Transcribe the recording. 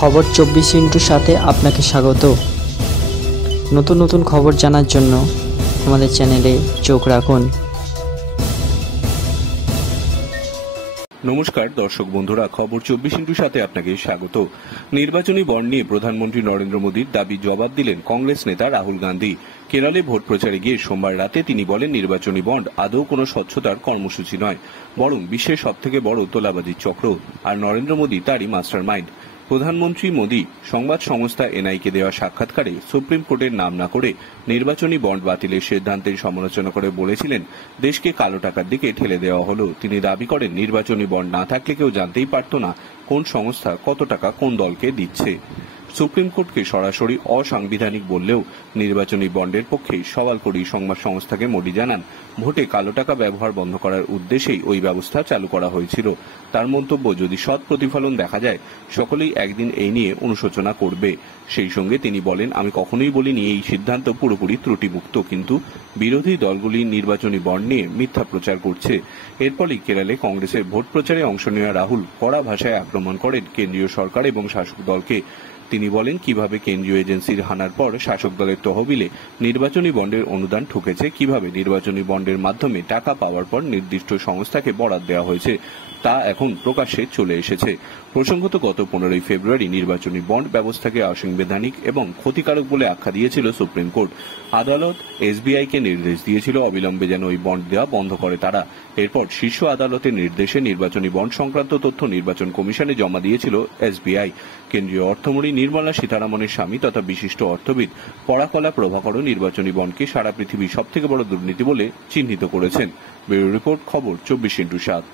খবর 24 সাথে আপনাকে স্বাগত। নতুন নতুন খবর জানার জন্য আমাদের চ্যানেলে চোখ রাখুন। নমস্কার দর্শক বন্ধুরা, খবর 24 আপনাকে স্বাগত। নির্বাচনী বন্ড নিয়ে প্রধানমন্ত্রী নরেন্দ্র মোদীর দাবি জবাব দিলেন কংগ্রেস নেতা রাহুল গান্ধী। কেরলে ভোট প্রচারে গিয়ে সোমবার রাতে তিনি বলেন, নির্বাচনী বন্ড আদৌ কোনো স্বচ্ছতার কর্মসূচি নয়, বরং বিশ্বের সবথেকে বড় তোলাবাজির চক্র, আর নরেন্দ্র মোদী তারই মাস্টার মাইন্ড। প্রধানমন্ত্রী মোদী সংবাদ সংস্থা এনআইকে দেওয়া সাক্ষাৎকারে সুপ্রিম কোর্টের নাম না করে নির্বাচনী বন্ড বাতিলের সিদ্ধান্তের সমালোচনা করে বলেছিলেন, দেশকে কালো টাকার দিকে ঠেলে দেওয়া হলো। তিনি দাবি করেন, নির্বাচনী বন্ড না থাকলে কেউ জানতেই পারত না কোন সংস্থা কত টাকা কোন দলকে দিচ্ছে। সুপ্রিম কোর্টকে সরাসরি অসাংবিধানিক বললেও নির্বাচনী বন্ডের পক্ষে সওয়াল করেই সংবাদ সংস্থাকে মোদী জানান, ভোটে কালো টাকা ব্যবহার বন্ধ করার উদ্দেশ্যেই ওই ব্যবস্থা চালু করা হয়েছিল। তার মন্তব্য, যদি সৎ প্রতিফলন দেখা যায় সকলেই একদিন এই নিয়ে অনুশোচনা করবে। সেই সঙ্গে তিনি বলেন, আমি কখনোই বলিনি এই সিদ্ধান্ত পুরোপুরি ত্রুটিমুক্ত, কিন্তু বিরোধী দলগুলি নির্বাচনী বন্ড নিয়ে মিথ্যা প্রচার করছে। এরপরই কেরলে কংগ্রেসের ভোট প্রচারে অংশ নেওয়া রাহুল কড়া ভাষায় আক্রমণ করেন কেন্দ্রীয় সরকার এবং শাসক দলকে। তিনি বলেন, কিভাবে কেন্দ্রীয় এজেন্সির হানার পর শাসক দলের তহবিলে নির্বাচনী বন্ডের অনুদান ঢুকেছে, কিভাবে নির্বাচনী বন্ডের মাধ্যমে টাকা পাওয়ার পর নির্দিষ্ট সংস্থাকে বরাদ দেওয়া হয়েছে, তা এখন প্রকাশ্যে চলে এসেছে। প্রসঙ্গত, গত 15 ফেব্রুয়ারি নির্বাচনী বন্ড ব্যবস্থাকে অসাংবিধানিক এবং ক্ষতিকারক বলে আখ্যা দিয়েছিল সুপ্রিম কোর্ট। আদালত এসবিআইকে নির্দেশ দিয়েছিল অবিলম্বে যেন ওই বন্ড দেওয়া বন্ধ করে তারা। এরপর শীর্ষ আদালতের নির্দেশে নির্বাচনী বন্ড সংক্রান্ত তথ্য নির্বাচন কমিশনে জমা দিয়েছিল এসবিআই। কেন্দ্রীয় অর্থমন্ত্রী নির্মলা সীতারামনের স্বামী তথা বিশিষ্ট অর্থবিদ পরাকলা প্রভাকরও নির্বাচনী বন্ডকে সারা পৃথিবীর সবথেকে বড় দুর্নীতি বলে চিহ্নিত করেছেন। ব্যুরো রিপোর্ট, খবর 24x7।